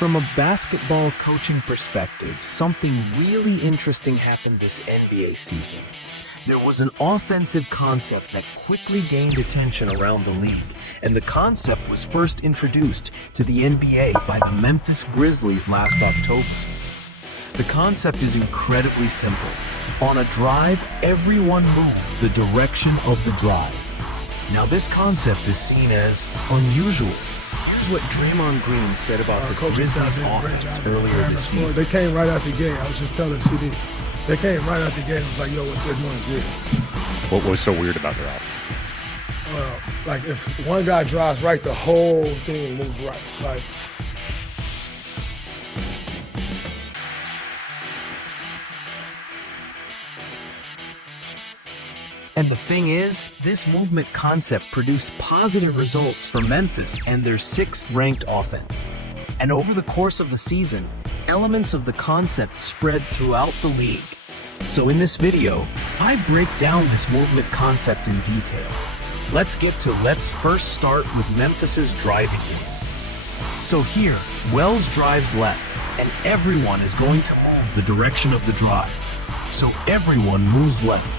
From a basketball coaching perspective, something really interesting happened this NBA season. There was an offensive concept that quickly gained attention around the league, and the concept was first introduced to the NBA by the Memphis Grizzlies last October. The concept is incredibly simple. On a drive, everyone moved the direction of the drive. Now this concept is seen as unusual. Here's what Draymond Green said about the Grizzlies offense earlier this season. They came right out the gate. I was just telling CD. They came right out the gate and was like, yo, what they're doing is weird. What was so weird about their offense? Well, like if one guy drives right, the whole thing moves right. Like, and the thing is, this movement concept produced positive results for Memphis and their 6th-ranked offense. And over the course of the season, elements of the concept spread throughout the league. So in this video, I break down this movement concept in detail. Let's first start with Memphis's driving game. So here, Wells drives left, and everyone is going to move the direction of the drive. So everyone moves left.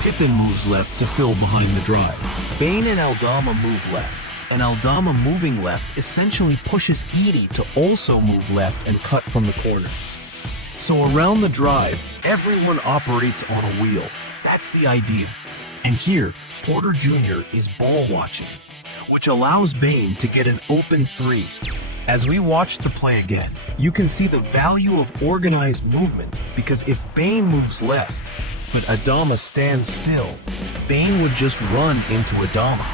Pippen moves left to fill behind the drive. Bane and Aldama move left, and Aldama moving left essentially pushes Edey to also move left and cut from the corner. So around the drive, everyone operates on a wheel. That's the idea. And here, Porter Jr. is ball watching, which allows Bane to get an open 3. As we watch the play again, you can see the value of organized movement, because if Bane moves left, but Adama stands still, Bane would just run into Adama.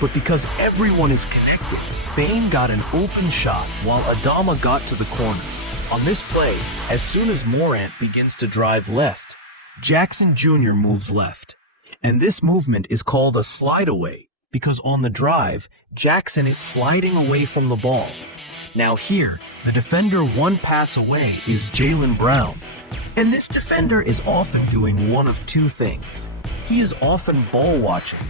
But because everyone is connected, Bane got an open shot while Adama got to the corner. On this play, as soon as Morant begins to drive left, Jackson Jr. moves left. And this movement is called a slide away, because on the drive, Jackson is sliding away from the ball. Now here, the defender one pass away is Jaylen Brown. And this defender is often doing one of two things. He is often ball watching,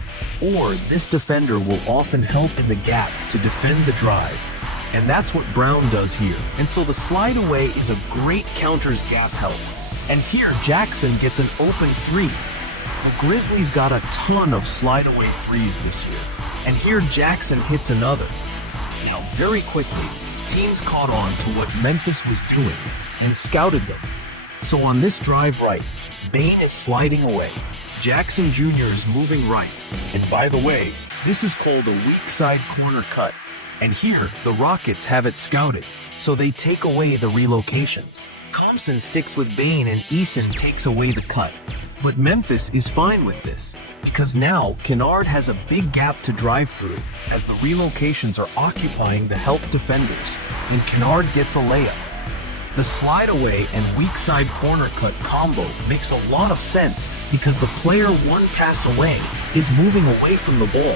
or this defender will often help in the gap to defend the drive. And that's what Brown does here. And so the slide away is a great counters gap help. And here Jackson gets an open 3. The Grizzlies got a ton of slide away 3s this year. And here Jackson hits another. Now very quickly, teams caught on to what Memphis was doing and scouted them. So on this drive right, Bane is sliding away. Jackson Jr. is moving right. And by the way, this is called a weak side corner cut. And here, the Rockets have it scouted, so they take away the relocations. Thompson sticks with Bane and Eason takes away the cut. But Memphis is fine with this, because now Kennard has a big gap to drive through, as the relocations are occupying the help defenders, and Kennard gets a layup. The slide away and weak side corner cut combo makes a lot of sense, because the player one pass away is moving away from the ball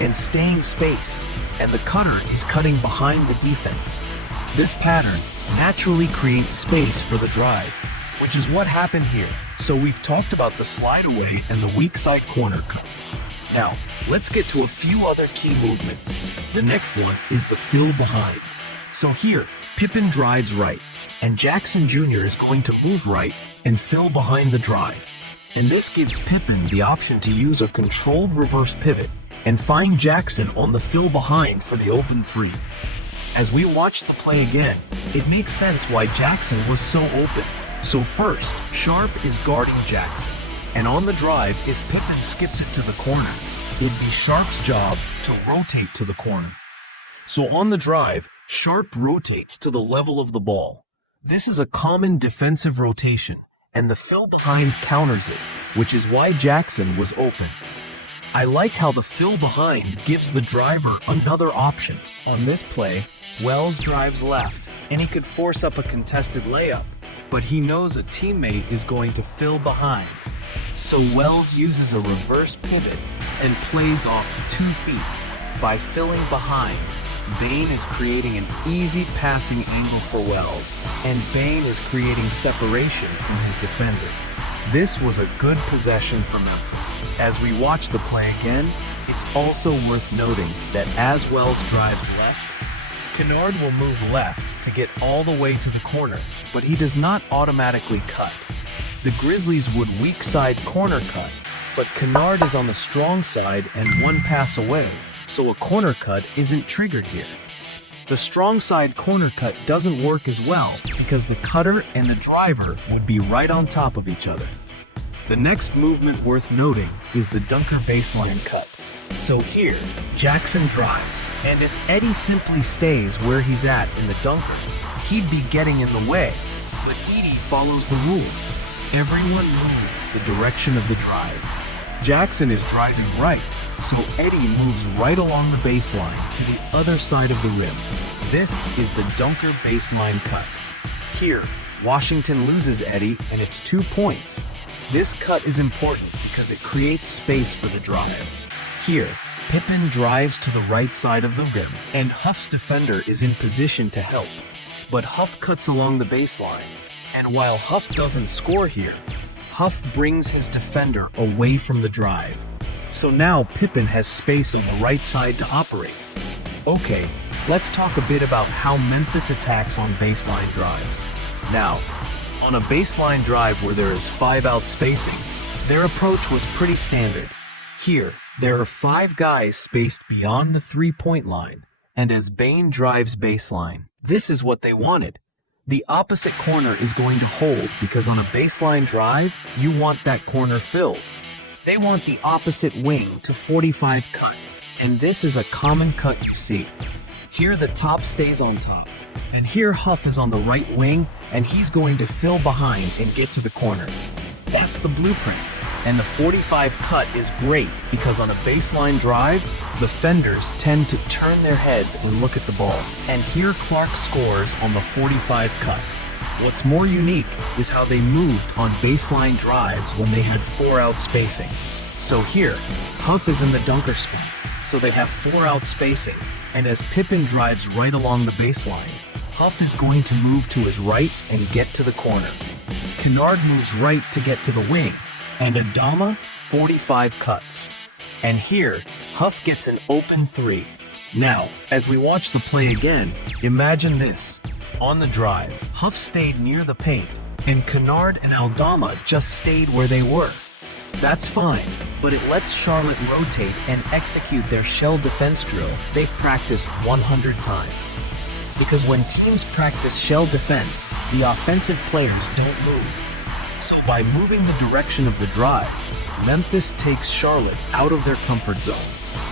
and staying spaced, and the cutter is cutting behind the defense. This pattern naturally creates space for the drive, which is what happened here. So we've talked about the slide away and the weak side corner cut. Now, let's get to a few other key movements. The next one is the fill behind. So here, Pippen drives right, and Jackson Jr. is going to move right and fill behind the drive. And this gives Pippen the option to use a controlled reverse pivot and find Jackson on the fill behind for the open 3. As we watch the play again, it makes sense why Jackson was so open. So first, Sharp is guarding Jackson, and on the drive, if Pippen skips it to the corner, it'd be Sharp's job to rotate to the corner. So on the drive, Sharp rotates to the level of the ball. This is a common defensive rotation, and the fill behind counters it, which is why Jackson was open. I like how the fill behind gives the driver another option. On this play, Wells drives left, and he could force up a contested layup, but he knows a teammate is going to fill behind. So Wells uses a reverse pivot and plays off 2 feet. By filling behind, Bane is creating an easy passing angle for Wells, and Bane is creating separation from his defender. This was a good possession for Memphis. As we watch the play again, it's also worth noting that as Wells drives left, Kennard will move left to get all the way to the corner, but he does not automatically cut. The Grizzlies would weak side corner cut, but Kennard is on the strong side and one pass away, so a corner cut isn't triggered here. The strong side corner cut doesn't work as well because the cutter and the driver would be right on top of each other. The next movement worth noting is the dunker baseline cut. So here, Jackson drives, and if Eddie simply stays where he's at in the dunker, he'd be getting in the way, but Edey follows the rule. Everyone moves the direction of the drive. Jackson is driving right, so Eddie moves right along the baseline to the other side of the rim. This is the dunker baseline cut. Here, Washington loses Eddie, and it's 2 points. This cut is important because it creates space for the drive. Here, Pippen drives to the right side of the rim, and Huff's defender is in position to help. But Huff cuts along the baseline, and while Huff doesn't score here, Huff brings his defender away from the drive. So now Pippen has space on the right side to operate. Okay, let's talk a bit about how Memphis attacks on baseline drives. Now, on a baseline drive where there is 5 out spacing, their approach was pretty standard. Here, there are 5 guys spaced beyond the 3-point line, and as Bane drives baseline, this is what they wanted. The opposite corner is going to hold because on a baseline drive, you want that corner filled. They want the opposite wing to 45 cut, and this is a common cut you see. Here the top stays on top, and here Huff is on the right wing, and he's going to fill behind and get to the corner. That's the blueprint. And the 45 cut is great because on a baseline drive, defenders tend to turn their heads and look at the ball. And here Clark scores on the 45 cut. What's more unique is how they moved on baseline drives when they had 4 out spacing. So here, Huff is in the dunker spot, so they have 4 out spacing. And as Pippen drives right along the baseline, Huff is going to move to his right and get to the corner. Kennard moves right to get to the wing, and Adama, 45 cuts. And here, Huff gets an open 3. Now, as we watch the play again, imagine this. On the drive, Huff stayed near the paint, and Kennard and Aldama just stayed where they were. That's fine, but it lets Charlotte rotate and execute their shell defense drill they've practiced 100 times. Because when teams practice shell defense, the offensive players don't move. So by moving the direction of the drive, Memphis takes Charlotte out of their comfort zone.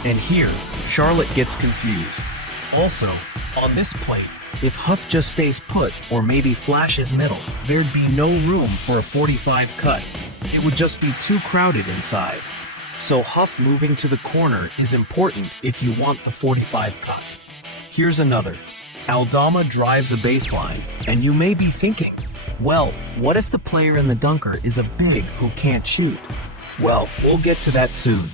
And here, Charlotte gets confused. Also, on this play, if Huff just stays put or maybe flashes middle, there'd be no room for a 45 cut. It would just be too crowded inside. So Huff moving to the corner is important if you want the 45 cut. Here's another. Aldama drives a baseline, and you may be thinking, well, what if the player in the dunker is a big who can't shoot? Well, we'll get to that soon.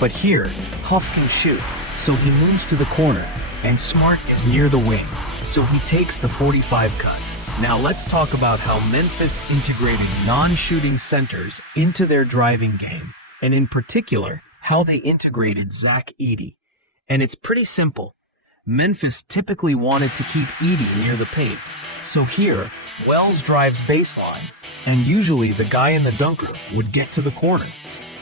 But here, Huff can shoot, so he moves to the corner, and Smart is near the wing, so he takes the 45 cut. Now let's talk about how Memphis integrated non-shooting centers into their driving game, and in particular, how they integrated Zach Edey. And it's pretty simple. Memphis typically wanted to keep Edey near the paint, so here, Wells drives baseline, and usually the guy in the dunker would get to the corner.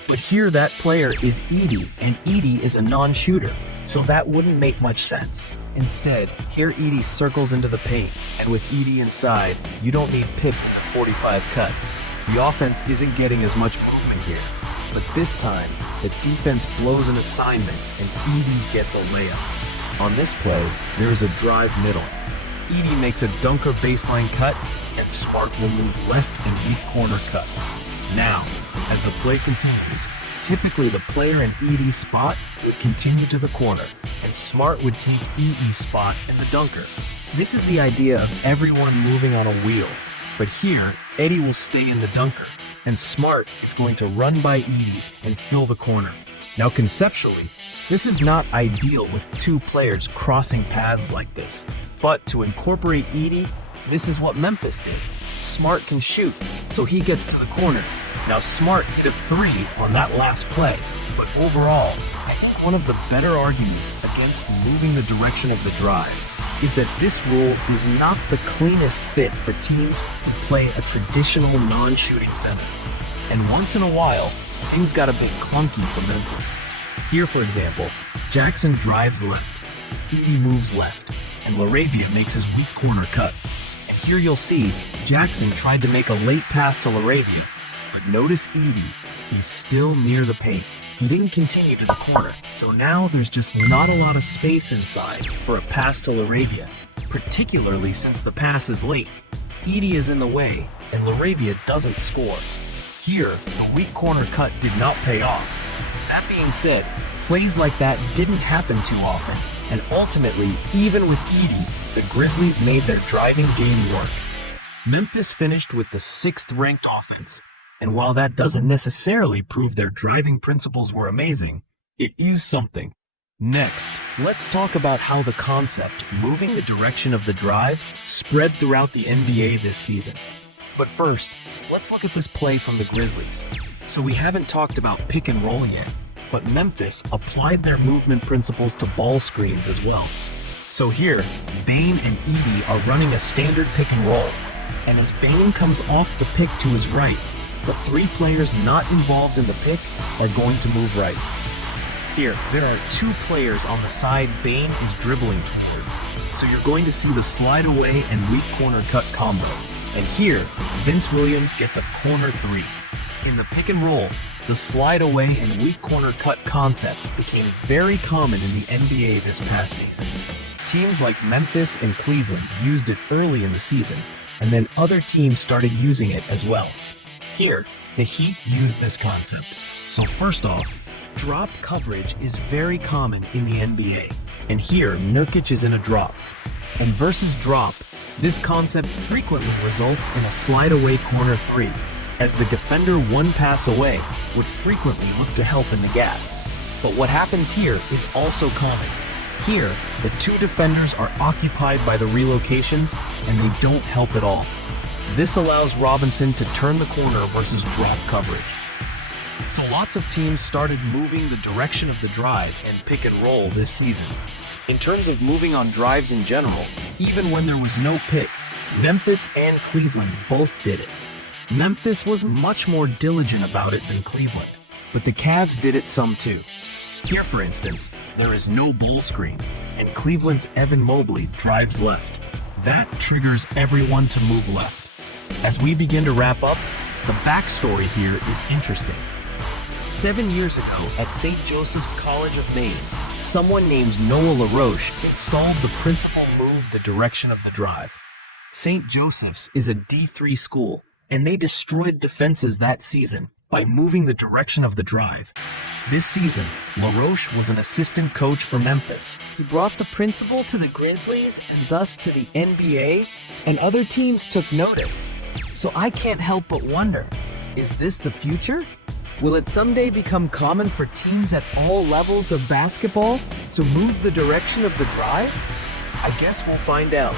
But here that player is Edey, and Edey is a non-shooter, so that wouldn't make much sense. Instead, here Edey circles into the paint, and with Edey inside, you don't need Pip in the 45 cut. The offense isn't getting as much movement here, but this time, the defense blows an assignment, and Edey gets a layup. On this play, there is a drive middle. Edey makes a dunker baseline cut, and Smart will move left and weak corner cut. Now, as the play continues, typically the player in Edey's spot would continue to the corner, and Smart would take Edey's spot in the dunker. This is the idea of everyone moving on a wheel, but here, Edey will stay in the dunker, and Smart is going to run by Edey and fill the corner. Now conceptually, this is not ideal with 2 players crossing paths like this, but to incorporate Edey, this is what Memphis did. Smart can shoot, so he gets to the corner. Now Smart hit a 3 on that last play, but overall, I think one of the better arguments against moving the direction of the drive is that this rule is not the cleanest fit for teams who play a traditional non-shooting center. And once in a while, things got a bit clunky for Memphis. Here, for example, Jackson drives left, Edey moves left, and LaRavia makes his weak corner cut. And here you'll see Jackson tried to make a late pass to LaRavia, but notice Edey, he's still near the paint. He didn't continue to the corner, so now there's just not a lot of space inside for a pass to LaRavia, particularly since the pass is late. Edey is in the way, and LaRavia doesn't score. Here, the weak corner cut did not pay off. That being said, plays like that didn't happen too often, and ultimately, even with Edey, the Grizzlies made their driving game work. Memphis finished with the 6th ranked offense, and while that doesn't necessarily prove their driving principles were amazing, it is something. Next, let's talk about how the concept, moving the direction of the drive, spread throughout the NBA this season. But first, let's look at this play from the Grizzlies. So we haven't talked about pick and roll yet, but Memphis applied their movement principles to ball screens as well. So here, Bane and Edey are running a standard pick and roll, and as Bane comes off the pick to his right, the 3 players not involved in the pick are going to move right. Here, there are 2 players on the side Bane is dribbling towards, so you're going to see the slide away and weak corner cut combo. And here, Vince Williams gets a corner 3. In the pick and roll, the slide away and weak corner cut concept became very common in the NBA this past season. Teams like Memphis and Cleveland used it early in the season, and then other teams started using it as well. Here, the Heat use this concept. So first off, drop coverage is very common in the NBA, and here Nurkic is in a drop. And versus drop, this concept frequently results in a slide away corner 3, as the defender 1 pass away would frequently look to help in the gap. But what happens here is also common. Here, the 2 defenders are occupied by the relocations, and they don't help at all. This allows Robinson to turn the corner versus drop coverage. So lots of teams started moving the direction of the drive and pick and roll this season. In terms of moving on drives in general, even when there was no pick, Memphis and Cleveland both did it. Memphis was much more diligent about it than Cleveland, but the Cavs did it some too. Here, for instance, there is no ball screen, and Cleveland's Evan Mobley drives left. That triggers everyone to move left. As we begin to wrap up, the backstory here is interesting. 7 years ago, at St. Joseph's College of Maine, someone named Noah LaRoche installed the principle move the direction of the drive. St. Joseph's is a D3 school, and they destroyed defenses that season by moving the direction of the drive. This season, LaRoche was an assistant coach for Memphis. He brought the principle to the Grizzlies and thus to the NBA, and other teams took notice. So I can't help but wonder, is this the future? Will it someday become common for teams at all levels of basketball to move the direction of the drive? I guess we'll find out.